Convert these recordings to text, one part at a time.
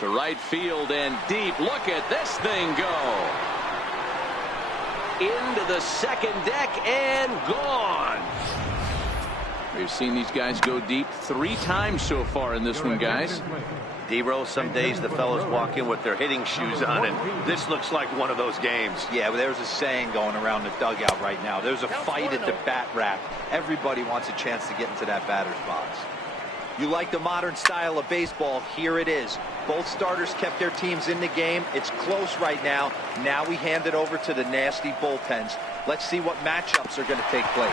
To right field and deep. Look at this thing go. Into the second deck and gone. We've seen these guys go deep 3 times so far in this one, guys. D-Row, some days the fellas walk in with their hitting shoes on, and this looks like one of those games. Yeah, well, there's a saying going around the dugout right now. There's a fight at the bat rack. Everybody wants a chance to get into that batter's box. You like the modern style of baseball? Here it is. Both starters kept their teams in the game. It's close right now. Now we hand it over to the nasty bullpens. Let's see what matchups are going to take place.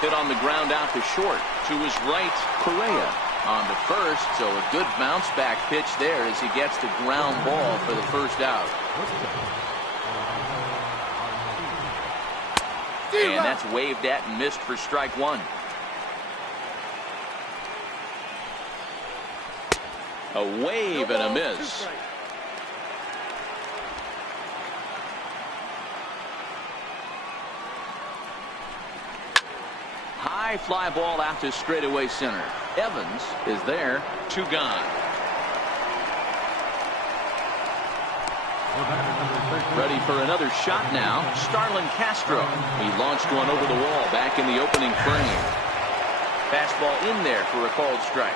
Hit on the ground out to short. To his right, Correa on to first. So a good bounce back pitch there as he gets the ground ball for the first out. And that's waved at and missed for strike 1. A wave and a miss. High fly ball out to straightaway center. Evans is there. 2 gone. Ready for another shot now. Starlin Castro. He launched one over the wall back in the opening frame. Fastball in there for a called strike.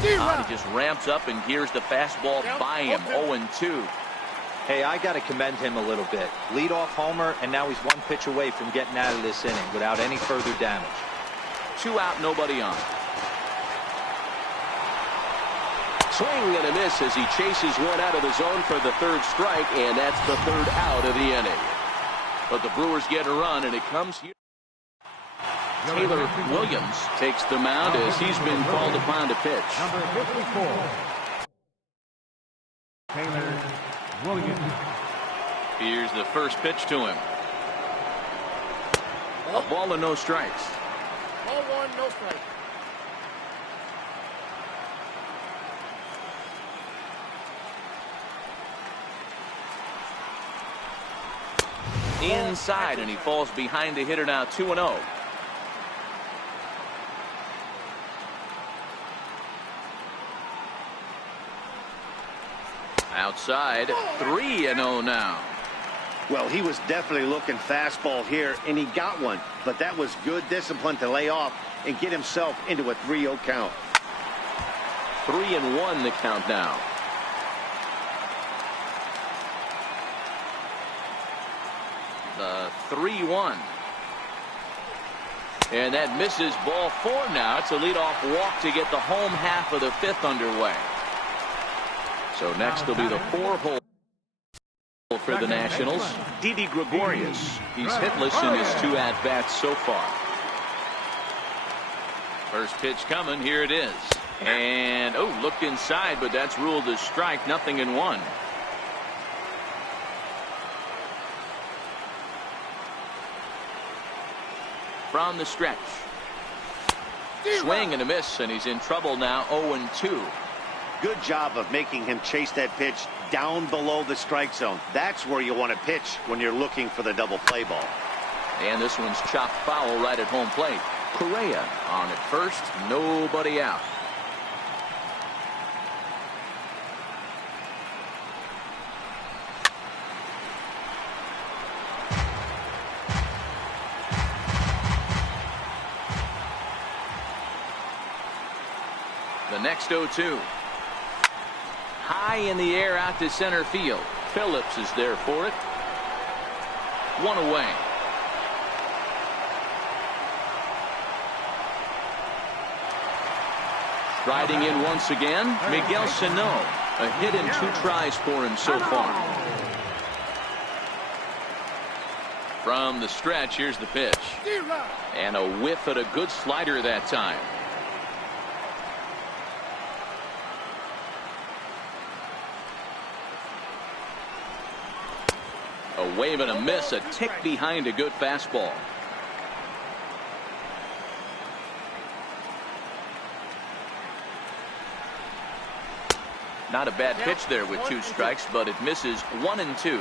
He just ramps up and gears the fastball by him. 0-2. Hey, I got to commend him a little bit. Leadoff homer, and now he's 1 pitch away from getting out of this inning without any further damage. 2 out, nobody on. Swing and a miss as he chases one out of the zone for the 3rd strike, and that's the 3rd out of the inning. But the Brewers get a run, and it comes here. Taylor Williams takes the mound as he's been called upon to pitch. Number 54. Taylor Williams. Here's the first pitch to him. A ball and no strikes. Ball 1, no strike. Inside, and he falls behind the hitter now. 2-0. Outside, 3-0 now. Well, he was definitely looking fastball here, and he got one. But that was good discipline to lay off and get himself into a 3-0 count. 3-1 the count now. The 3-1. And that misses. Ball 4 now. It's a leadoff walk to get the home half of the 5th underway. So next will be the 4-hole for the Nationals. Didi Gregorius. He's hitless in his 2 at-bats so far. First pitch coming. Here it is. And, looked inside, but that's ruled a strike. 0-1. From the stretch. Swing and a miss, and he's in trouble now. 0-2. Good job of making him chase that pitch down below the strike zone. That's where you want to pitch when you're looking for the double play ball. And this one's chopped foul right at home plate. Correa on at first. Nobody out. The next 0-2. High in the air out to center field. Phillips is there for it. 1 away. Striding in once again, Miguel Sano. A hit and 2 tries for him so far. From the stretch, here's the pitch. And a whiff at a good slider that time. A wave and a miss, a tick behind a good fastball. Not a bad pitch there with 2 strikes, but it misses. 1-2.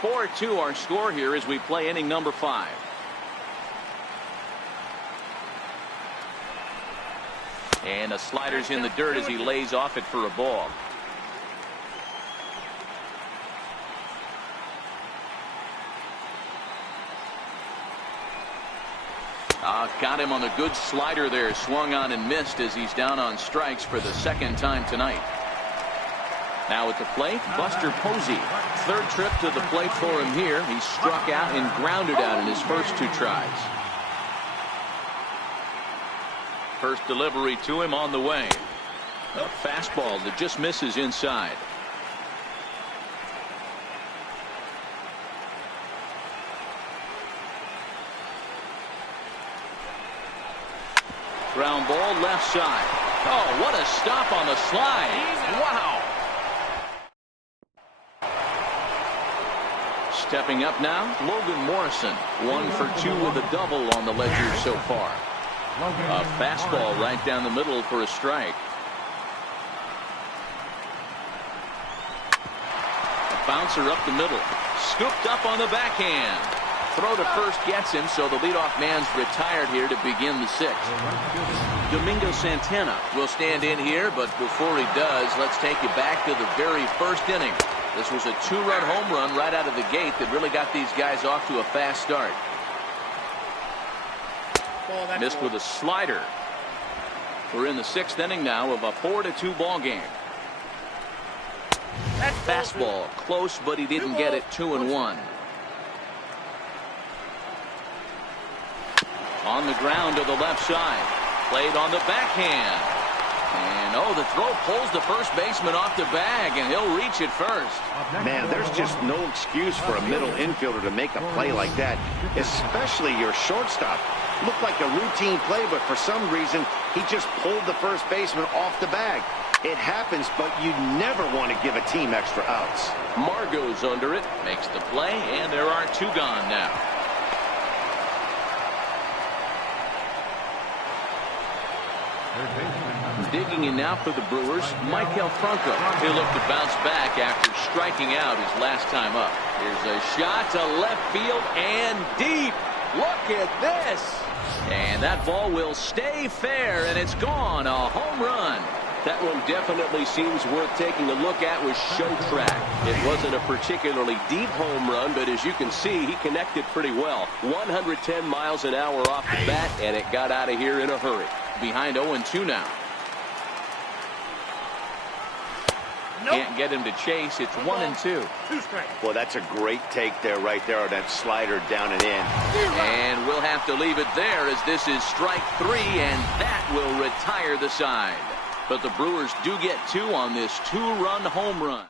4-2 our score here as we play inning number 5. And a slider's in the dirt as he lays off it for a ball. Got him on the good slider there. Swung on and missed as he's down on strikes for the second time tonight. Now at the plate, Buster Posey. Third trip to the plate for him here. He struck out and grounded out in his first two tries. First delivery to him on the way. A fastball that just misses inside. Ground ball left side. Oh, what a stop on the slide. Wow. Stepping up now, Logan Morrison. 1 for 2 with a double on the ledger so far. A fastball right down the middle for a strike. A bouncer up the middle. Scooped up on the backhand. Throw to first gets him, so the leadoff man's retired here to begin the sixth. Domingo Santana will stand in here, but before he does, let's take you back to the very first inning. This was a 2-run home run right out of the gate that really got these guys off to a fast start. Missed with a slider. We're in the sixth inning now of a 4-2 ball game. Fastball close, but he didn't get it. 2-1. On the ground to the left side. Played on the backhand. And oh, the throw pulls the first baseman off the bag, and he'll reach it first. Man, there's just no excuse for a middle infielder to make a play like that, especially your shortstop. Looked like a routine play, but for some reason, he just pulled the first baseman off the bag. It happens, but you never want to give a team extra outs. Margot's under it, makes the play, and there are 2 gone now. Digging in now for the Brewers, Maikel Franco. He'll look to bounce back after striking out his last time up. Here's a shot to left field and deep. Look at this. And that ball will stay fair, and it's gone. A home run. That one definitely seems worth taking a look at with show track. It wasn't a particularly deep home run, but as you can see, he connected pretty well. 110 miles an hour off the bat, and it got out of here in a hurry. Behind 0-2 now. Can't get him to chase. It's 1-2. Well, that's a great take there, right there on that slider down and in. And we'll have to leave it there as this is strike 3, and that will retire the side. But the Brewers do get 2 on this 2-run home run.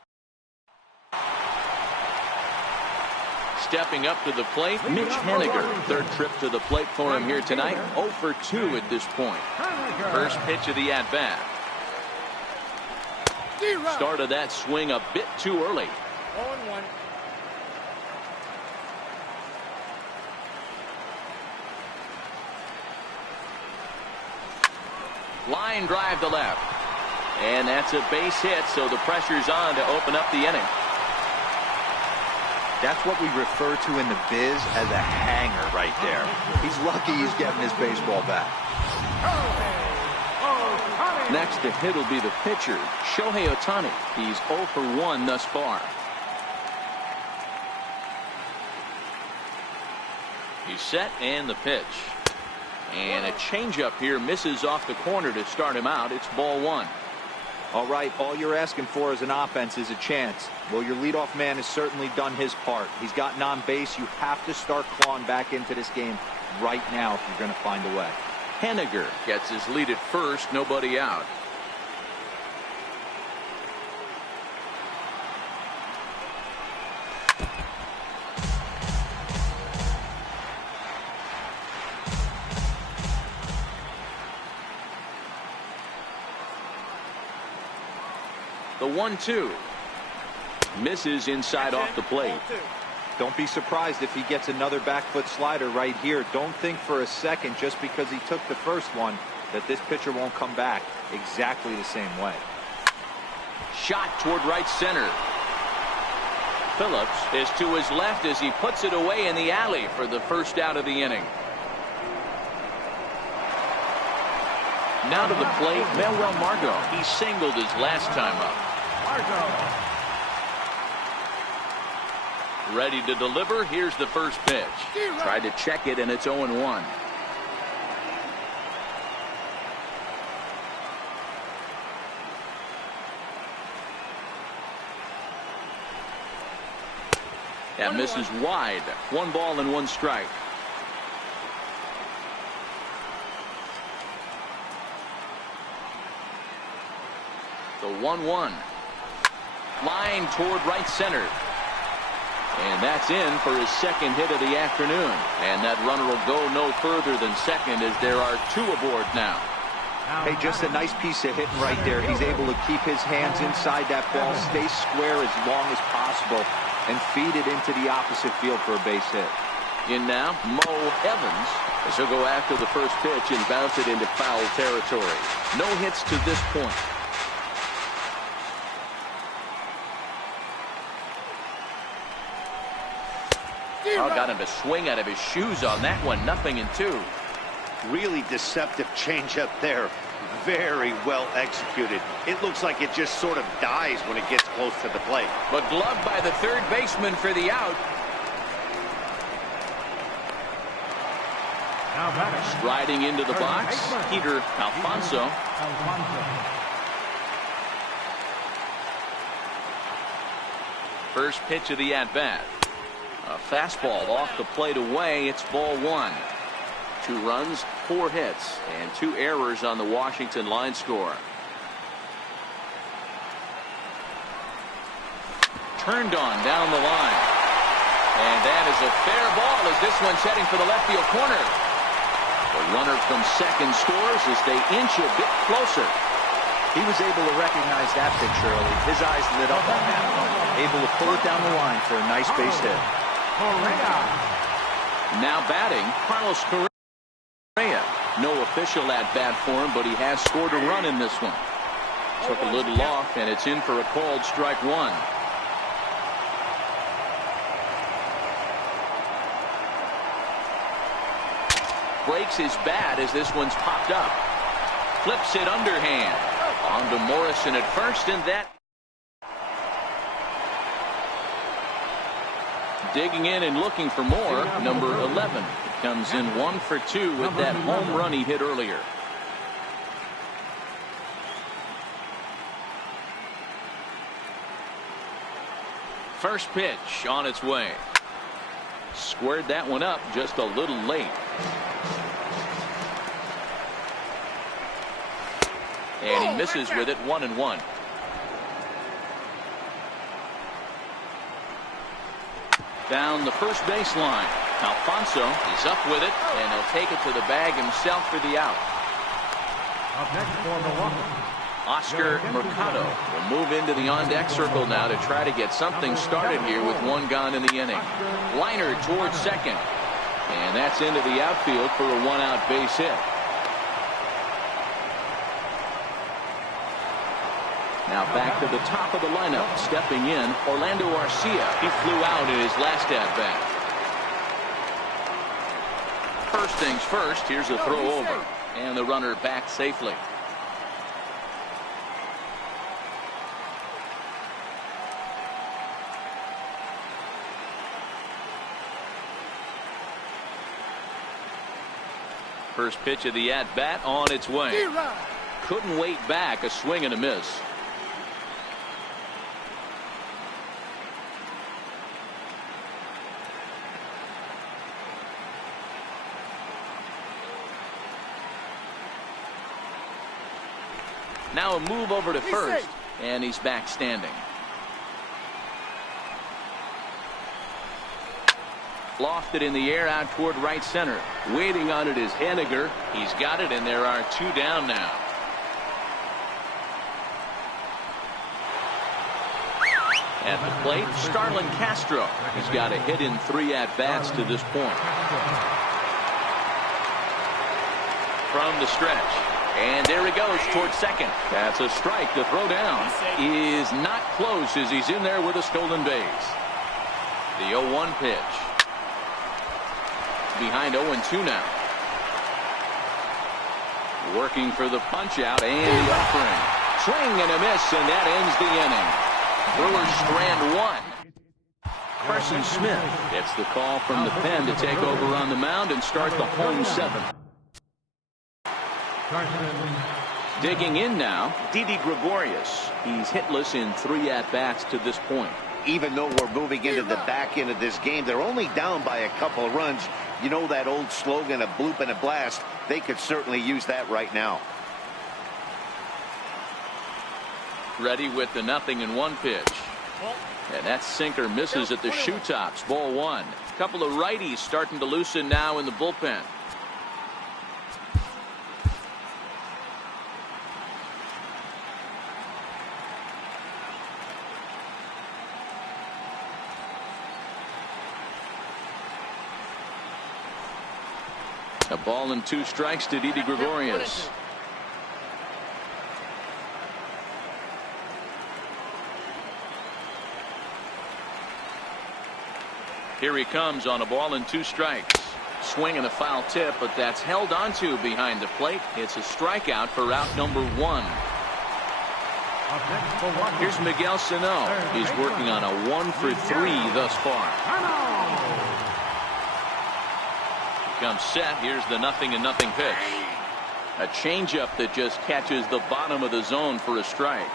Stepping up to the plate, Mitch Haniger. Third trip to the plate for him here tonight. 0 for 2 at this point. First pitch of the at-bat. Started that swing a bit too early. 0-1. Line drive to left. And that's a base hit, so the pressure's on to open up the inning. That's what we refer to in the biz as a hanger right there. He's lucky he's getting his baseball back. Next to hit will be the pitcher, Shohei Ohtani. He's 0 for 1 thus far. He's set and the pitch. And a changeup here misses off the corner to start him out. It's ball 1. All right, all you're asking for as an offense is a chance. Well, your leadoff man has certainly done his part. He's gotten on base. You have to start clawing back into this game right now if you're going to find a way. Haniger gets his lead at first, nobody out. The 1-2 misses inside off the plate. Don't be surprised if he gets another back foot slider right here. Don't think for a second just because he took the first one that this pitcher won't come back exactly the same way. Shot toward right center. Phillips is to his left as he puts it away in the alley for the first out of the inning. Now to the plate, Manuel Margot. He singled his last time up. Ready to deliver. Here's the first pitch. Tried to check it, and it's 0-1. That misses wide. 1 ball and 1 strike. The 1-1. Line toward right center. And that's in for his second hit of the afternoon. And that runner will go no further than second as there are 2 aboard now. Hey, just a nice piece of hitting right there. He's able to keep his hands inside that ball, stay square as long as possible, and feed it into the opposite field for a base hit. In now, Mo Evans, as he'll go after the first pitch and bounce it into foul territory. No hits to this point. Oh, got him to swing out of his shoes on that one. 0-2. Really deceptive changeup there. Very well executed. It looks like it just sort of dies when it gets close to the plate. But gloved by the third baseman for the out. Striding into the box, Peter Alfonso. First pitch of the at-bat. A fastball off the plate away. It's ball 1. 2 runs, 4 hits, and 2 errors on the Washington line score. Turned on down the line. And that is a fair ball as this one's heading for the left field corner. The runner from second scores as they inch a bit closer. He was able to recognize that pitch early. His eyes lit up on that one. Able to pull it down the line for a nice base hit. Now batting, Carlos Correa. No official at-bat for him, but he has scored a run in this one. Took a little off, and it's in for a called strike 1. Breaks his bat as this one's popped up. Flips it underhand. On to Morrison at first, and that. Digging in and looking for more, number 11. It comes in 1 for 2 with that home run he hit earlier. First pitch on its way. Squared that one up just a little late. And he misses with it. 1-1. Down the first baseline. Alfonso is up with it, and he'll take it to the bag himself for the out. Up next for Milwaukee. Oscar Mercado will move into the on-deck circle now to try to get something started here with 1 gone in the inning. Liner towards second. And that's into the outfield for a 1-out base hit. Now back to the top of the lineup. Stepping in, Orlando Arcia. He flew out in his last at-bat. First things first, here's a throw over. And the runner back safely. First pitch of the at-bat on its way. Couldn't wait back. A swing and a miss. Now a move over to first, and he's back standing. Lofted in the air out toward right center. Waiting on it is Henniger. He's got it, and there are 2 down now. At the plate, Starlin Castro. He's got a hit in 3 at-bats to this point. From the stretch. And there he goes towards second. That's a strike. The throw down is not close as he's in there with a stolen base. The 0-1 pitch. Behind 0-2 now. Working for the punch out and the offering. Swing and a miss, and that ends the inning. Brewers strand one. Carson Smith gets the call from the pen to take over on the mound and start the home seventh. Digging in now, Didi Gregorius. He's hitless in 3 at-bats to this point. Even though we're moving into the back end of this game, they're only down by a couple of runs. You know that old slogan, a bloop and a blast? They could certainly use that right now. Ready with the 0-1 pitch. And that sinker misses at the shoe tops. Ball 1. A couple of righties starting to loosen now in the bullpen. A ball and 2 strikes to Didi Gregorius. Here he comes on a ball and 2 strikes. Swing and a foul tip, but that's held onto behind the plate. It's a strikeout for out number 1. Here's Miguel Sano. He's working on a 1 for 3 thus far. Comes set. Here's the 0-0 pitch. A changeup that just catches the bottom of the zone for a strike.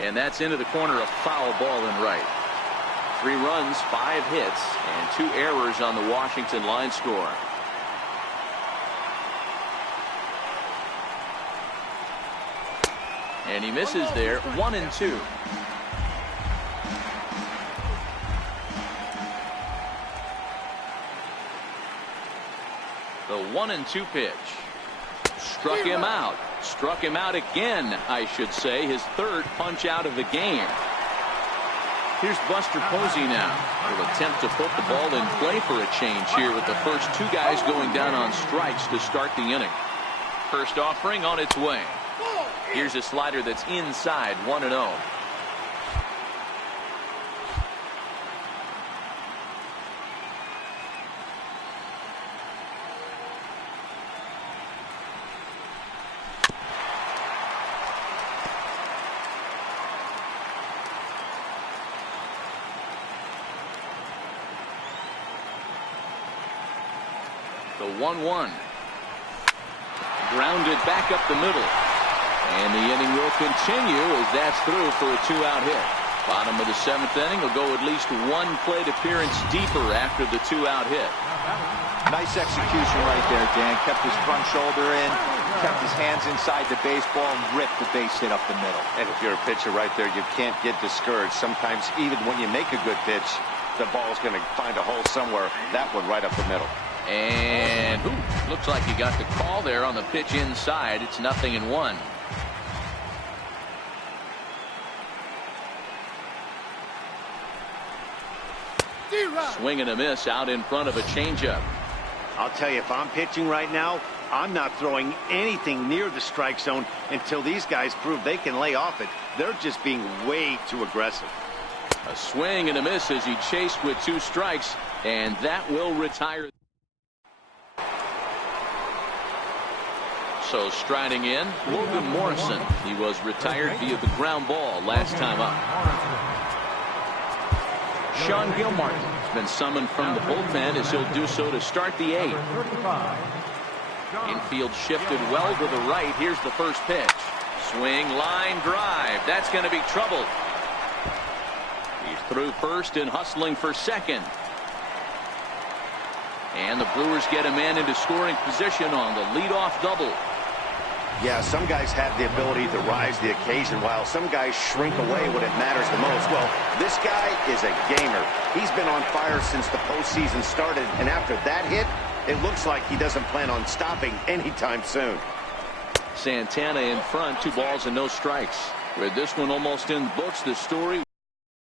And that's into the corner, a foul ball in right. 3 runs, 5 hits, and 2 errors on the Washington line score. And he misses there, 1-2. The 1-2 pitch. Struck him out. Struck him out again, I should say. His 3rd punch out of the game. Here's Buster Posey now. He'll attempt to put the ball in play for a change here with the first 2 guys going down on strikes to start the inning. First offering on its way. Here's a slider that's inside, 1-0. The 1-1. Grounded back up the middle. And the inning will continue as that's through for a 2-out hit. Bottom of the 7th inning will go at least 1 plate appearance deeper after the 2-out hit. Nice execution right there, Dan. Kept his front shoulder in, kept his hands inside the baseball, and ripped the base hit up the middle. And if you're a pitcher right there, you can't get discouraged. Sometimes even when you make a good pitch, the ball's going to find a hole somewhere. That one right up the middle. And looks like he got the call there on the pitch inside. It's 0-1. Swing and a miss out in front of a changeup. I'll tell you, if I'm pitching right now, I'm not throwing anything near the strike zone until these guys prove they can lay off it. They're just being way too aggressive. A swing and a miss as he chased with 2 strikes, and that will retire. So striding in, Logan Morrison. He was retired via the ground ball last time up. Sean Gilmartin has been summoned from the bullpen as he'll do so to start the 8th. Infield shifted well to the right. Here's the first pitch. Swing, line, drive. That's going to be trouble. He's through first and hustling for second. And the Brewers get a man into scoring position on the leadoff double. Yeah, some guys have the ability to rise the occasion while some guys shrink away when it matters the most. Well, this guy is a gamer. He's been on fire since the postseason started, and after that hit, it looks like he doesn't plan on stopping anytime soon. Santana in front, 2 balls and no strikes. With this one almost in the books, the story,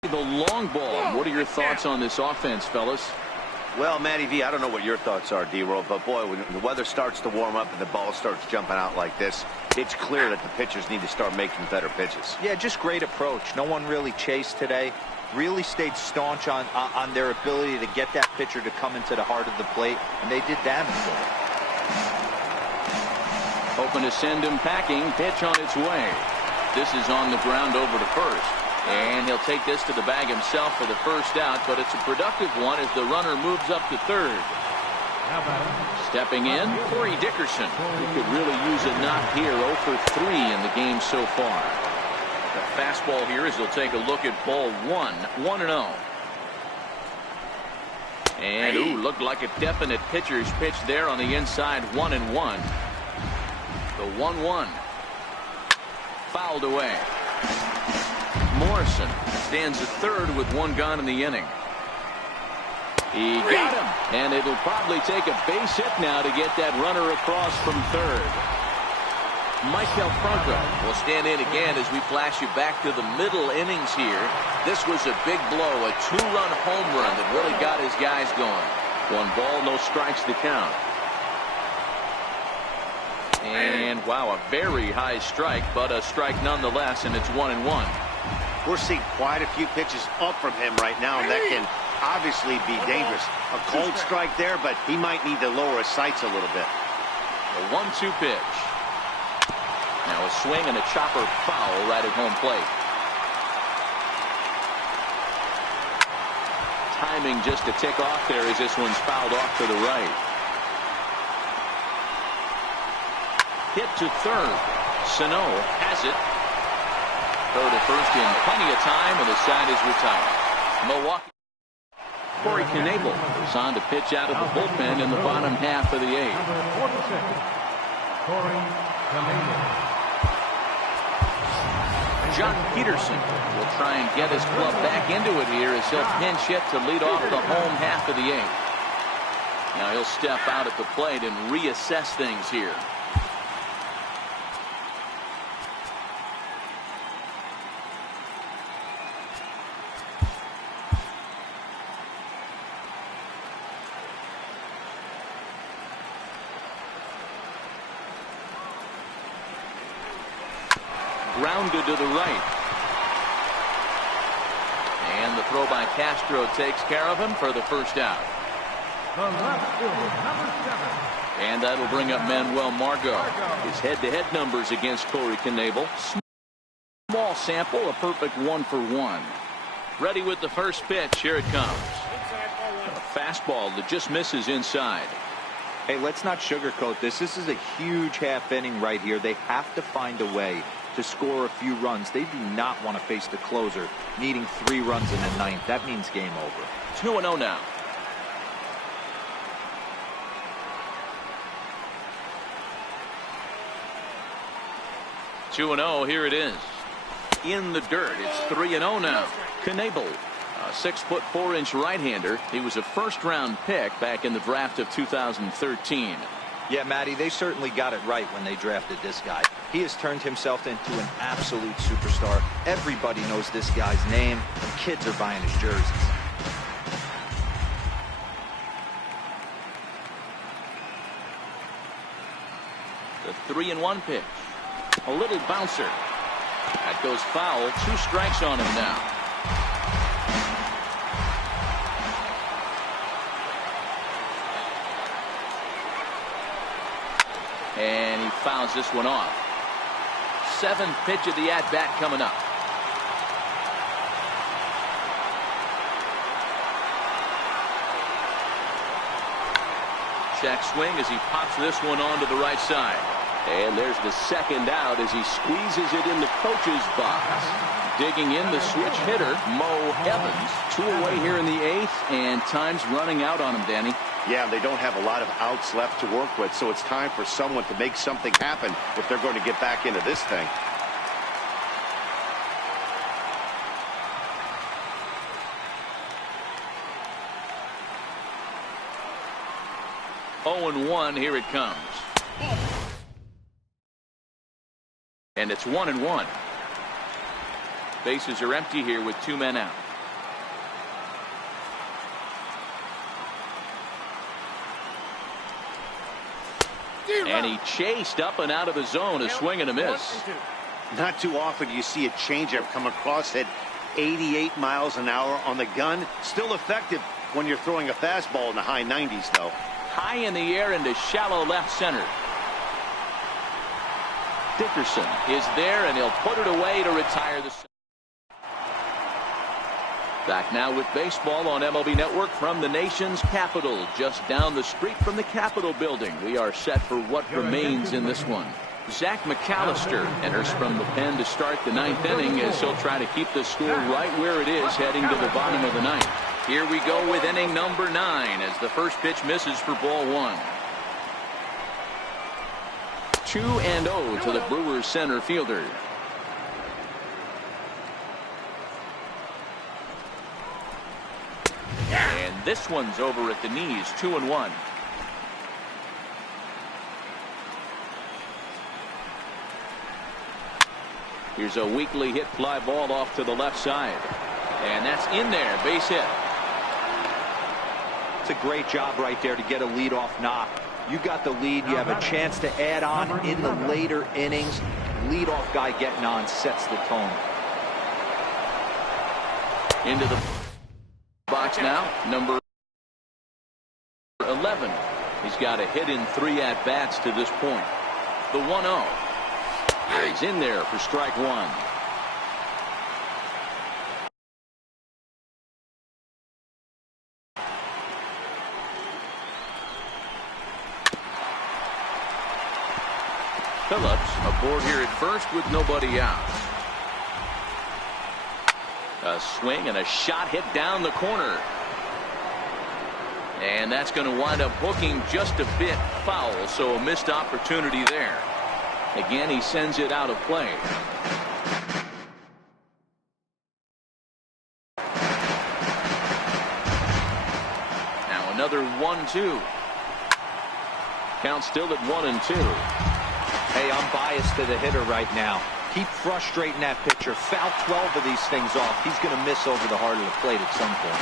the long ball. What are your thoughts on this offense, fellas? Well, Matty V, I don't know what your thoughts are, D-Roll, but boy, when the weather starts to warm up and the ball starts jumping out like this, it's clear that the pitchers need to start making better pitches. Yeah, just great approach. No one really chased today. really stayed staunch on their ability to get that pitcher to come into the heart of the plate, and they did damage to it. Hoping to send him packing. Pitch on its way. This is on the ground over to first. And he'll take this to the bag himself for the first out, but it's a productive one as the runner moves up to third. Stepping in, Corey Dickerson, who could really use a knock here. 0 for 3 in the game so far. The fastball here as he'll take a look at ball 1, 1-0. And ooh, looked like a definite pitcher's pitch there on the inside. 1-1. The 1-1. Fouled away. Morrison stands at third with one gone in the inning. He got him, and it'll probably take a base hit now to get that runner across from third. Michael Franco will stand in again as we flash you back to the middle innings here. This was a big blow, a 2-run home run that really got his guys going. 1 ball, no strikes to count. And wow, a very high strike, but a strike nonetheless, and it's 1-1. We're seeing quite a few pitches up from him right now, and that can obviously be dangerous. A cold strike there, but he might need to lower his sights a little bit. The 1-2 pitch. Now a swing and a chopper foul right at home plate. Timing just to tick off there as this one's fouled off to the right. Hit to third. Sano has it. Throw to first in plenty of time, and the side is retired. Milwaukee. Corey Knebel is on to pitch out of the bullpen in the bottom half of the 8th. John Peterson will try and get his club back into it here as he'll pinch hit to lead off the home half of the 8th. Now he'll step out at the plate and reassess things here. Grounded to the right. And the throw by Castro takes care of him for the first out. The left fielder, number 7. And that'll bring up Manuel Margot. His head-to-head numbers against Corey Knebel. Small sample, a perfect 1 for 1. Ready with the first pitch. Here it comes. A fastball that just misses inside. Hey, let's not sugarcoat this. This is a huge half inning right here. They have to find a way to score a few runs. They do not want to face the closer needing 3 runs in the 9th. That means game over. 2-0 now. Here it is. In the dirt. It's 3-0 now. Knebel, a 6'4" right-hander. He was a first-round pick back in the draft of 2013. Yeah, Matty, they certainly got it right when they drafted this guy. He has turned himself into an absolute superstar. Everybody knows this guy's name, and kids are buying his jerseys. The 3-1 pitch. A little bouncer. That goes foul. 2 strikes on him now. And he fouls this one off. 7th pitch of the at-bat coming up. Check swing as he pops this one onto the right side. And there's the second out as he squeezes it in the coach's box. Digging in the switch hitter, Mo Evans. 2 away here in the 8th, and time's running out on him, Danny. Yeah, they don't have a lot of outs left to work with, so it's time for someone to make something happen if they're going to get back into this thing. Oh, 0-1, here it comes. And it's 1-1. Bases are empty here with 2 men out. And he chased up and out of the zone, a swing and a miss. Not too often you see a changeup come across it 88 miles an hour on the gun. Still effective when you're throwing a fastball in the high 90s, though. High in the air into shallow left center. Dickerson is there, and he'll put it away to retire the. Back now with baseball on MLB Network from the nation's capital, just down the street from the Capitol building. We are set for what remains in this one. Zach McAllister enters from the pen to start the ninth inning, as he'll try to keep the score right where it is heading to the bottom of the ninth. Here we go with inning number 9 as the first pitch misses for ball 1. 2-0 to the Brewers center fielder. And this one's over at the knees, 2-1. Here's a weakly hit fly ball off to the left side. And that's in there, base hit. It's a great job right there to get a leadoff knock. You got the lead, you have a chance to add on in the later innings. Leadoff guy getting on sets the tone. Into the box now, number 11. He's got a hit in 3 at-bats to this point. The 1-0. He's in there for strike 1. Phillips aboard here at first with nobody out. A swing and a shot hit down the corner. And that's going to wind up hooking just a bit foul, so a missed opportunity there. Again, he sends it out of play. Now another 1-2. Count still at 1-2. Hey, I'm biased to the hitter right now. Keep frustrating that pitcher. Foul 12 of these things off. He's going to miss over the heart of the plate at some point.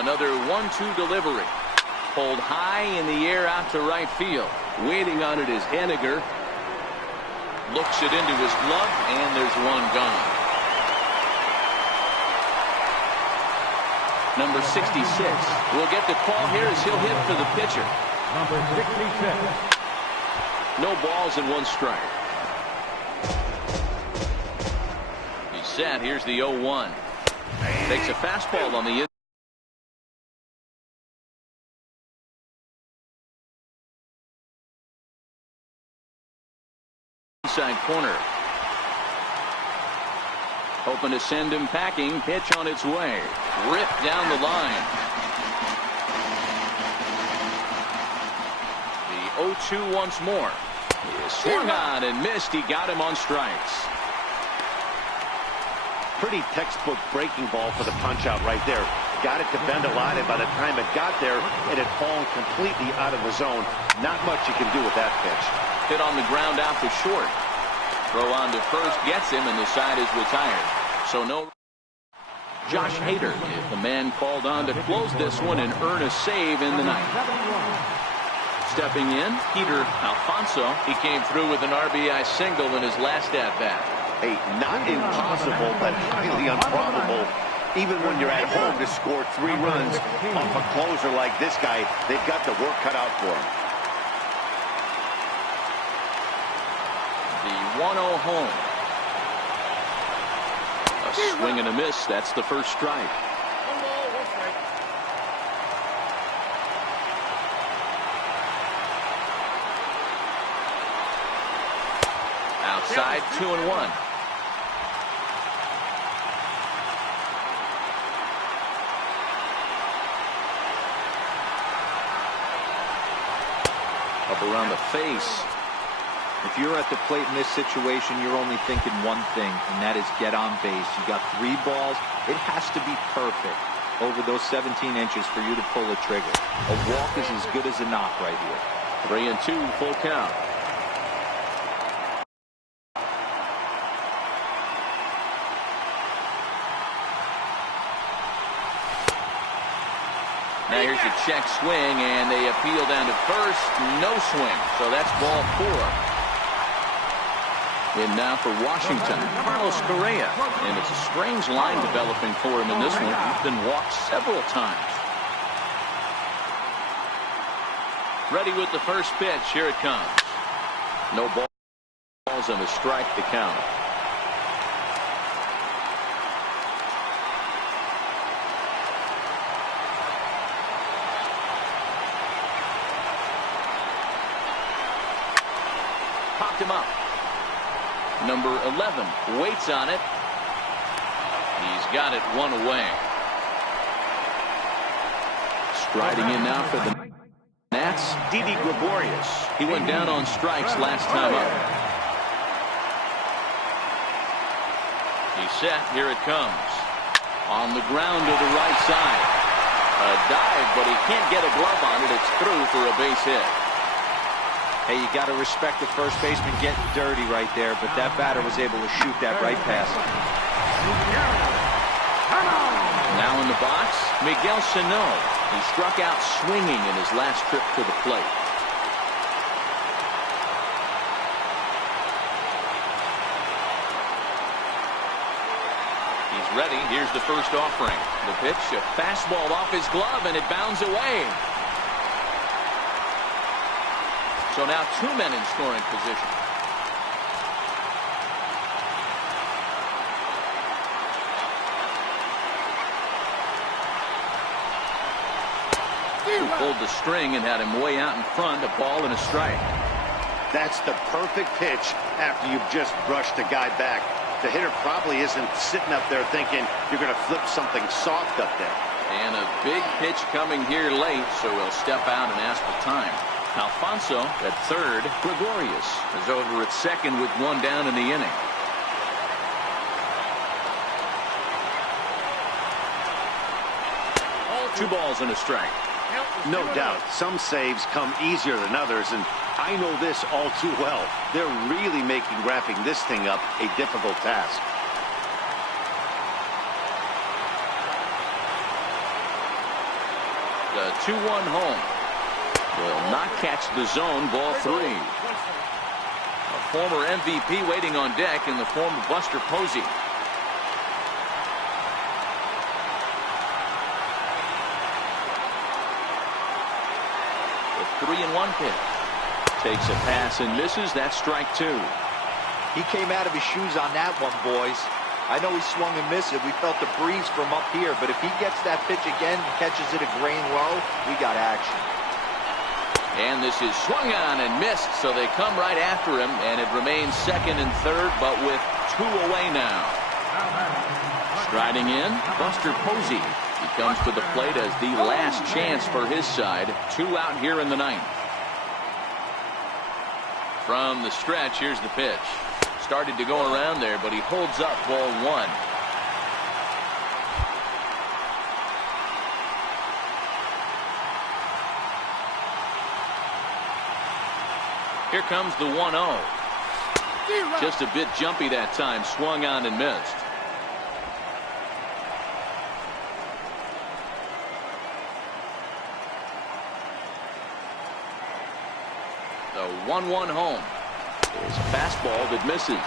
Another 1-2 delivery. Pulled high in the air out to right field. Waiting on it is Henniger. Looks it into his glove, and there's one gone. Number 66 will get the call here as he'll hit for the pitcher. Number 66. No balls and 1 strike. He's set. Here's the 0-1. Takes a fastball on the inside corner. Hoping to send him packing. Pitch on its way. Ripped down the line. The 0-2 once more. He swung on and missed. He got him on strikes. Pretty textbook breaking ball for the punch out right there. Got it to bend a lot, and by the time it got there, it had fallen completely out of the zone. Not much you can do with that pitch. Hit on the ground out to short. Throw on to first gets him, and the side is retired. So no. Josh Hader is the man called on to close this one and earn a save in the ninth. Stepping in, Peter Alfonso. He came through with an RBI single in his last at-bat. Hey, not impossible, but highly improbable. Even when you're at home to score 3 runs off a closer like this guy, they've got the work cut out for him. The 1-0 home. A swing and a miss. That's the first strike. Outside, 2-1. Up around the face. If you're at the plate in this situation, you're only thinking one thing, and that is get on base. You got 3 balls. It has to be perfect over those 17 inches for you to pull a trigger. A walk is as good as a knock right here. 3-2, full count. Now here's a check swing, and they appeal down to first. No swing, so that's ball 4. In now for Washington, Carlos Correa. And it's a strange line developing for him in this one. He's been walked several times. Ready with the first pitch. Here it comes. No balls and a strike to count. Popped him up. Number 11 waits on it. He's got it one away. Striding in now for the Nats, Didi Gregorius. He went down on strikes last time up. He's set. Here it comes. On the ground to the right side. A dive, but he can't get a glove on it. It's through for a base hit. Hey, you got to respect the first baseman getting dirty right there, but that batter was able to shoot that right past him. Now in the box, Miguel Sano. He struck out swinging in his last trip to the plate. He's ready. Here's the first offering. The pitch, a fastball off his glove, and it bounds away. So now 2 men in scoring position. Who pulled the string and had him way out in front, a ball and a strike. That's the perfect pitch after you've just brushed a guy back. The hitter probably isn't sitting up there thinking you're going to flip something soft up there. And a big pitch coming here late, so he'll step out and ask for time. Alfonso at third. Gregorius is over at second with one down in the inning. Two balls and a strike. No doubt, some saves come easier than others, and I know this all too well. They're really making wrapping this thing up a difficult task. The 2-1 home. Will not catch the zone. Ball 3. A former MVP waiting on deck in the form of Buster Posey. The 3-1 pitch. Takes a pass and misses. That's strike 2. He came out of his shoes on that one, boys. I know he swung and missed it. We felt the breeze from up here, but if he gets that pitch again and catches it a grain low, we got action. And this is swung on and missed, so they come right after him, and it remains second and third, but with 2 away now. Striding in, Buster Posey. He comes to the plate as the last chance for his side. 2 out here in the 9th. From the stretch, here's the pitch. Started to go around there, but he holds up ball 1. Here comes the 1-0. Just a bit jumpy that time. Swung on and missed. The 1-1 home. There's a fastball that misses.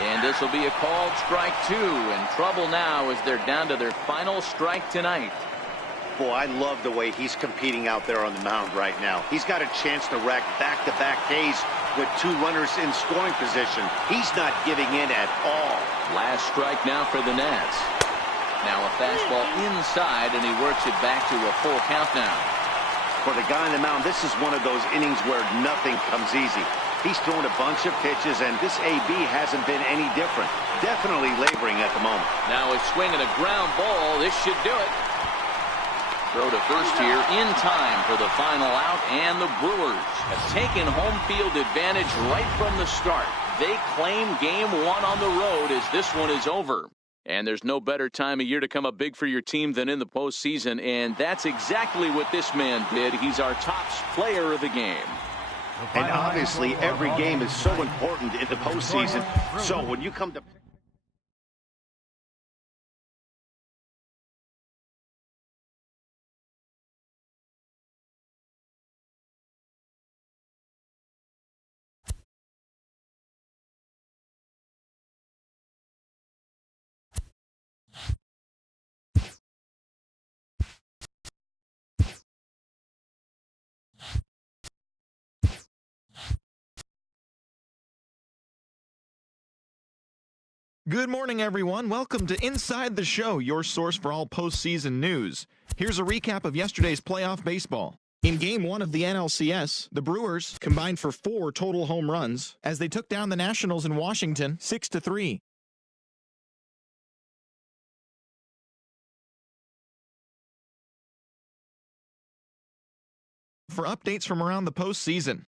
And this will be a called strike 2. In trouble now as they're down to their final strike tonight. Boy, I love the way he's competing out there on the mound right now. He's got a chance to rack back-to-back Ks with 2 runners in scoring position. He's not giving in at all. Last strike now for the Nats. Now a fastball inside, and he works it back to a full count now. For the guy on the mound, this is one of those innings where nothing comes easy. He's thrown a bunch of pitches, and this AB hasn't been any different. Definitely laboring at the moment. Now a swing and a ground ball. This should do it. Throw to first here in time for the final out, and the Brewers have taken home field advantage right from the start. They claim game 1 on the road as this one is over. And there's no better time of year to come up big for your team than in the postseason, and that's exactly what this man did. He's our top player of the game. And obviously every game is so important in the postseason. So when you come to Good morning, everyone. Welcome to Inside the Show, your source for all postseason news. Here's a recap of yesterday's playoff baseball. In Game 1 of the NLCS, the Brewers combined for 4 total home runs as they took down the Nationals in Washington 6-3. For updates from around the postseason,